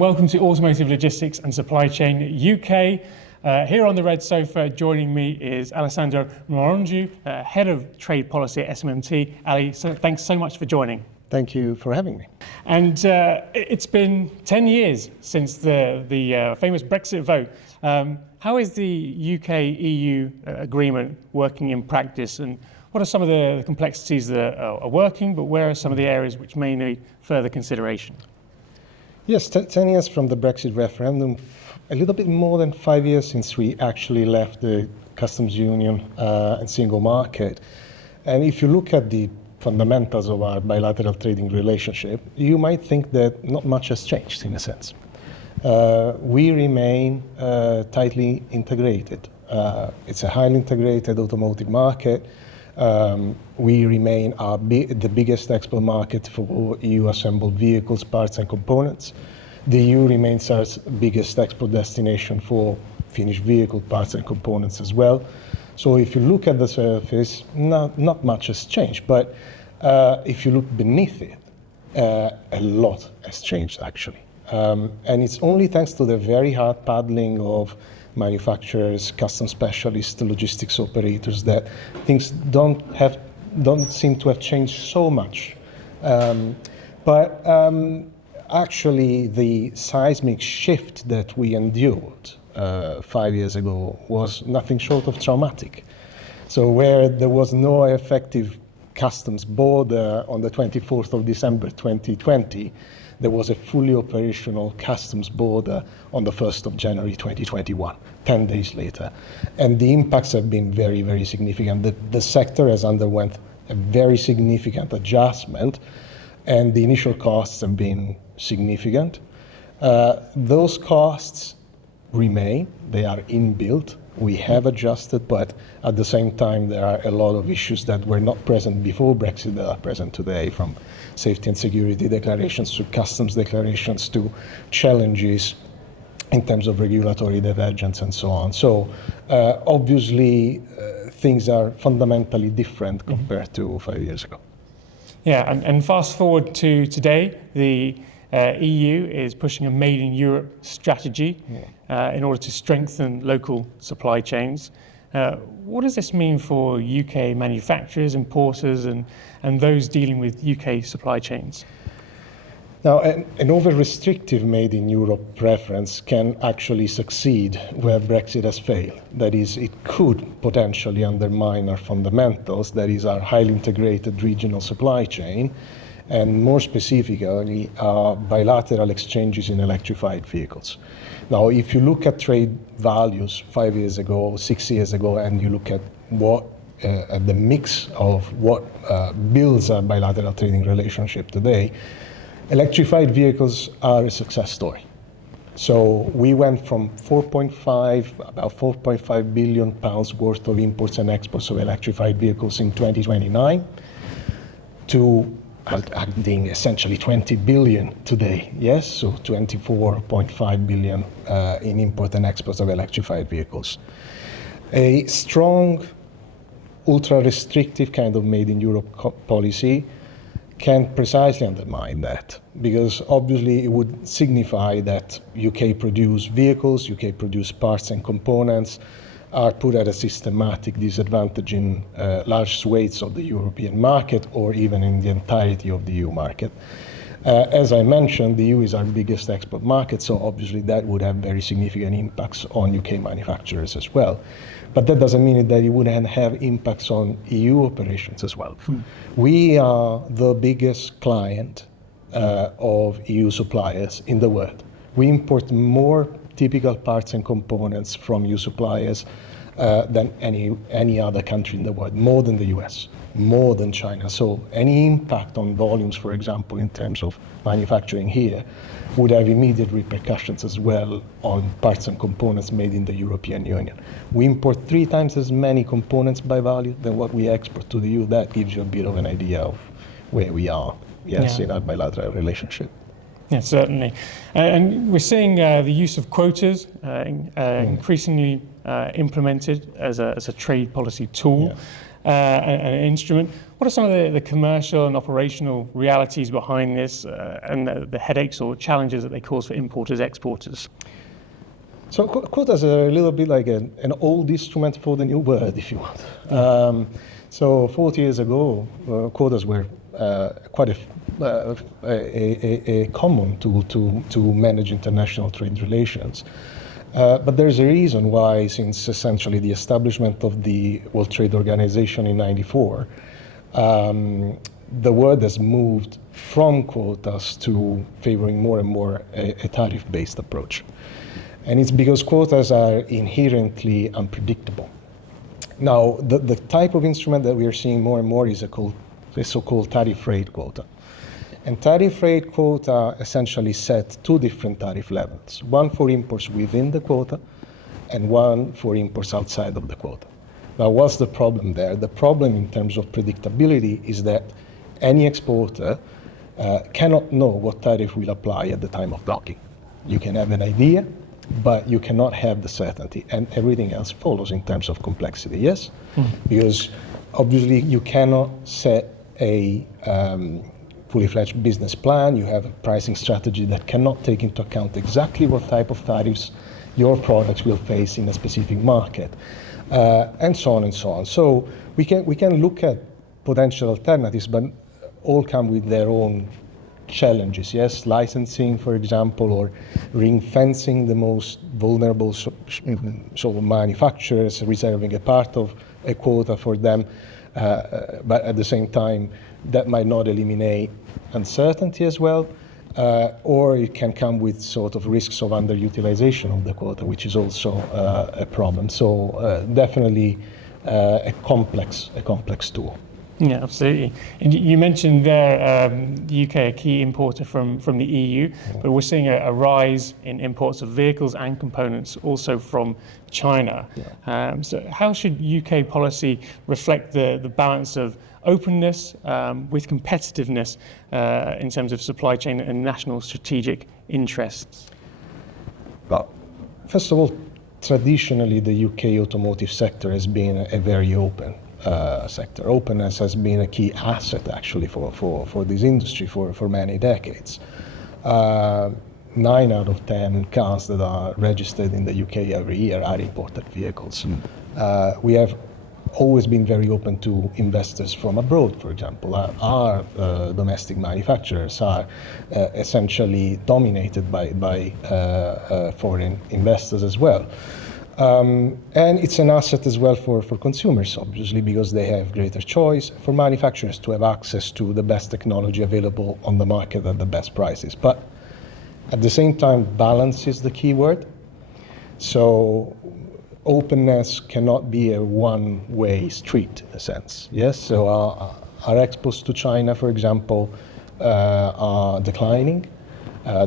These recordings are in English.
and welcome to Automotive Logistics and Supply Chain UK. Here on the red sofa, joining me is Alessandro Marongiu, Head of Trade Policy at SMMT. Ali, thanks so much for joining. Thank you for having me. And it's been 10 years since the famous Brexit vote. How is the UK-EU agreement working in practice, and what are some of the complexities that are working, but where are some of the areas which may need further consideration? Yes, 10 years from the Brexit referendum, a little bit more than 5 years since we actually left the customs union and single market. And if you look at the fundamentals of our bilateral trading relationship, you might think that not much has changed in a sense. We remain tightly integrated. It's a highly integrated automotive market. We remain the biggest export market for EU assembled vehicles, parts and components. The EU remains our biggest export destination for finished vehicle parts and components as well. So if you look at the surface, not much has changed. But if you look beneath it, a lot has changed actually. And it's only thanks to the very hard paddling of manufacturers, customs specialists, logistics operators that things don't seem to have changed so much. But actually, the seismic shift that we endured 5 years ago was nothing short of traumatic. So where there was no effective customs border on the 24th of December 2020, there was a fully operational customs border on the 1st of January 2021, 10 days later. And the impacts have been very, very significant. The sector has underwent a very significant adjustment, and the initial costs have been significant. Those costs remain, they are inbuilt. We have adjusted, but at the same time, there are a lot of issues that were not present before Brexit that are present today, from safety and security declarations to customs declarations to challenges in terms of regulatory divergence and so on. So obviously, things are fundamentally different compared to 5 years ago. Yeah, and fast forward to today, the EU is pushing a Made in Europe strategy in order to strengthen local supply chains. What does this mean for UK manufacturers, importers, and those dealing with UK supply chains? Now, an over-restrictive Made in Europe preference can actually succeed where Brexit has failed. That is, it could potentially undermine our fundamentals, that is, our highly integrated regional supply chain, and more specifically, bilateral exchanges in electrified vehicles. Now, if you look at trade values 5 years ago, 6 years ago, and you look at at the mix of what builds a bilateral trading relationship today, electrified vehicles are a success story. So we went from about 4.5 billion pounds worth of imports and exports of electrified vehicles in 2029 to adding essentially 20 billion today, yes? So 24.5 billion in import and exports of electrified vehicles. A strong, ultra-restrictive kind of Made in Europe policy can precisely undermine that, because obviously it would signify that UK-produced vehicles, UK-produced parts and components are put at a systematic disadvantage in large swathes of the European market or even in the entirety of the EU market. As I mentioned, the EU is our biggest export market, so obviously that would have very significant impacts on UK manufacturers as well. But that doesn't mean that it wouldn't have impacts on EU operations as well. We are the biggest client of EU suppliers in the world. We import more typical parts and components from EU suppliers than any other country in the world, more than the US, more than China. So any impact on volumes, for example, in terms of manufacturing here, would have immediate repercussions as well on parts and components made in the European Union. We import 3 times as many components by value than what we export to the EU. That gives you a bit of an idea of where we are, in our bilateral relationship. Yeah, certainly. And we're seeing the use of quotas increasingly implemented as a trade policy tool. an instrument. What are some of the commercial and operational realities behind this and the headaches or challenges that they cause for importers, exporters? So quotas are a little bit like an old instrument for the new world, if you want. So 40 years ago, quotas were quite a common tool to manage international trade relations. But there's a reason why, since essentially the establishment of the World Trade Organization in '94, the world has moved from quotas to favoring more and more a tariff-based approach. And it's because quotas are inherently unpredictable. Now, the type of instrument that we are seeing more and more is a so-called tariff-rate quota. And tariff-rate quota essentially set two different tariff levels, one for imports within the quota and one for imports outside of the quota. Now, what's the problem there? The problem in terms of predictability is that any exporter cannot know what tariff will apply at the time of docking. You can have an idea, but you cannot have the certainty, and everything else follows in terms of complexity, yes? Because obviously you cannot set a fully fledged business plan, you have a pricing strategy that cannot take into account exactly what type of tariffs your products will face in a specific market, and so on and so on. So we can look at potential alternatives, but all come with their own challenges, yes? Licensing, for example, or ring-fencing the most vulnerable sort of manufacturers, reserving a part of a quota for them, but at the same time, that might not eliminate uncertainty as well, or it can come with sort of risks of underutilization of the quota, which is also a problem. So definitely a complex tool. Yeah, absolutely. And you mentioned there the UK a key importer from the EU, but we're seeing a rise in imports of vehicles and components also from China. So how should UK policy reflect the balance of openness with competitiveness in terms of supply chain and national strategic interests? Well, first of all, traditionally the UK automotive sector has been a very open sector. Openness has been a key asset actually for this industry for many decades. 9 out of 10 cars that are registered in the UK every year are imported vehicles. We have always been very open to investors from abroad, for example. Our domestic manufacturers are essentially dominated by foreign investors as well. And it's an asset as well for consumers, obviously, because they have greater choice, for manufacturers to have access to the best technology available on the market at the best prices. But at the same time, balance is the key word. So openness cannot be a one-way street, in a sense. Yes, so our exports to China, for example, are declining.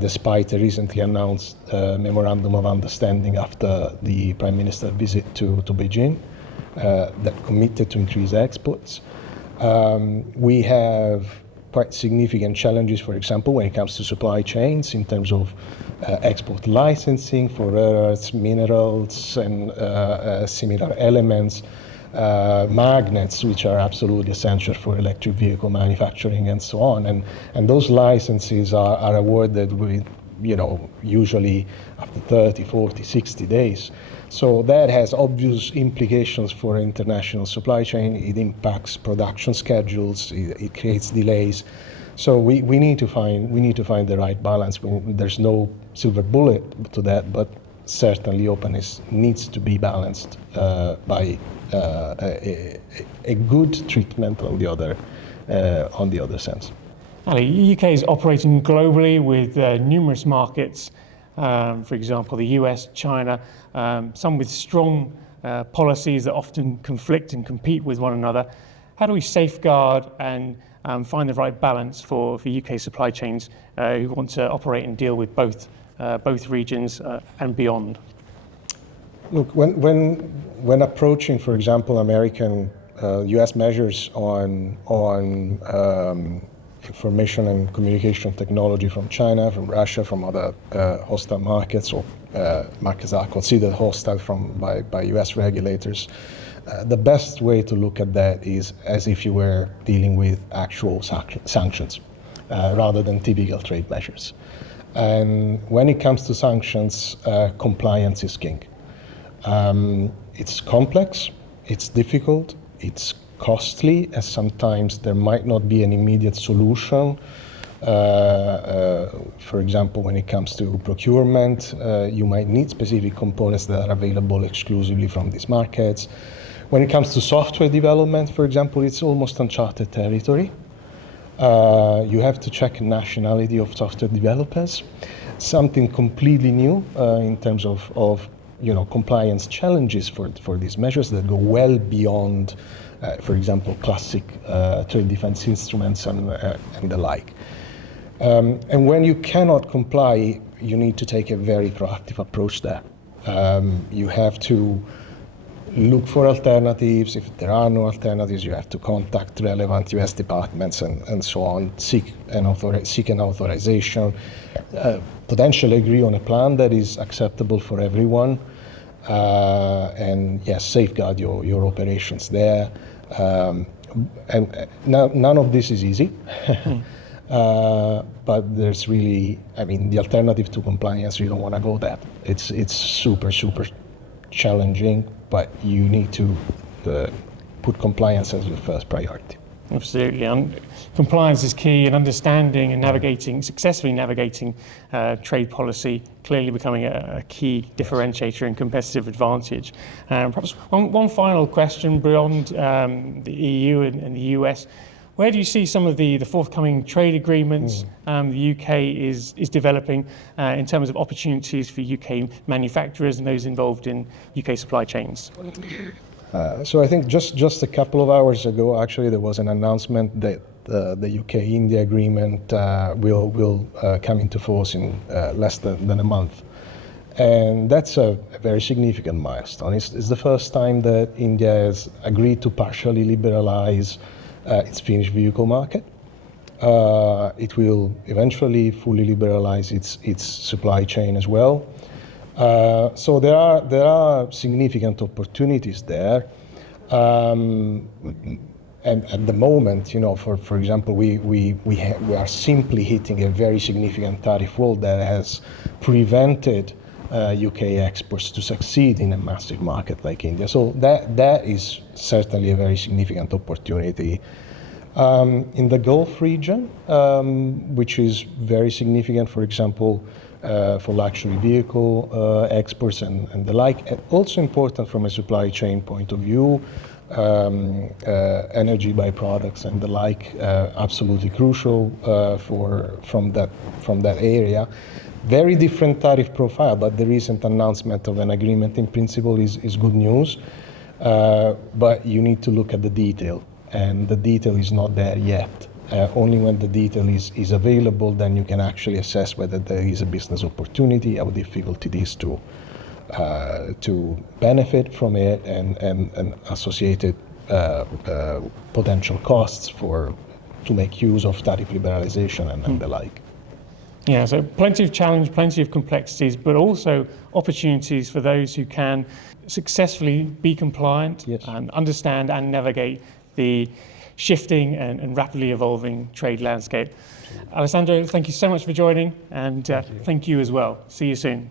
Despite a recently announced memorandum of understanding after the Prime Minister's visit to Beijing that committed to increase exports. We have quite significant challenges, for example, when it comes to supply chains in terms of export licensing for rare earths, minerals, and similar elements. Magnets, which are absolutely essential for electric vehicle manufacturing and so on. And those licenses are awarded with, usually after 30, 40, 60 days. So that has obvious implications for international supply chain. It impacts production schedules, it creates delays. So we need to find the right balance. There's no silver bullet to that, but certainly openness needs to be balanced by a good treatment on the other sense. Ali, UK is operating globally with numerous markets, for example, the US, China, some with strong policies that often conflict and compete with one another. How do we safeguard and find the right balance for UK supply chains who want to operate and deal with both regions and beyond? Look, when approaching, for example, American, U.S. measures on information and communication technology from China, from Russia, from other hostile markets or markets that are considered hostile by U.S. regulators, the best way to look at that is as if you were dealing with actual sanctions rather than typical trade measures. And when it comes to sanctions, compliance is king. It's complex, it's difficult, it's costly, as sometimes there might not be an immediate solution. For example, when it comes to procurement, you might need specific components that are available exclusively from these markets. When it comes to software development, for example, it's almost uncharted territory. You have to check nationality of software developers, something completely new in terms of compliance challenges for these measures that go well beyond, for example, classic trade defense instruments and the like. And when you cannot comply, you need to take a very proactive approach there. You have to look for alternatives. If there are no alternatives, you have to contact relevant US departments and so on, seek an authorization, potentially agree on a plan that is acceptable for everyone, and yes, safeguard your operations there. And none of this is easy. But there's really, the alternative to compliance, you don't want to go there. It's super, super challenging, but you need to put compliance as your first priority. Absolutely. Compliance is key, and understanding and successfully navigating trade policy, clearly becoming a key differentiator and competitive advantage. Perhaps one final question beyond the EU and the US. Where do you see some of the forthcoming trade agreements the UK is developing in terms of opportunities for UK manufacturers and those involved in UK supply chains? So I think just a couple of hours ago, actually, there was an announcement that the UK-India agreement will come into force in less than a month. And that's a very significant milestone. It's the first time that India has agreed to partially liberalize its finished vehicle market. It will eventually fully liberalize its supply chain as well. So there are significant opportunities there. And at the moment, for example, we are simply hitting a very significant tariff wall that has prevented UK exports to succeed in a massive market like India. So that is certainly a very significant opportunity. In the Gulf region, which is very significant, for example, for luxury vehicle exports and the like, and also important from a supply chain point of view, energy byproducts and the like, absolutely crucial from that area. Very different tariff profile, but the recent announcement of an agreement in principle is good news. But you need to look at the detail, and the detail is not there yet. Only when the detail is available, then you can actually assess whether there is a business opportunity, how difficult it is to benefit from it, and associated potential costs to make use of tariff liberalization and the like. Yeah, so plenty of challenge, plenty of complexities, but also opportunities for those who can successfully be compliant, yes, and understand and navigate the shifting and rapidly evolving trade landscape. Alessandro, thank you so much for joining, and thank you as well. See you soon.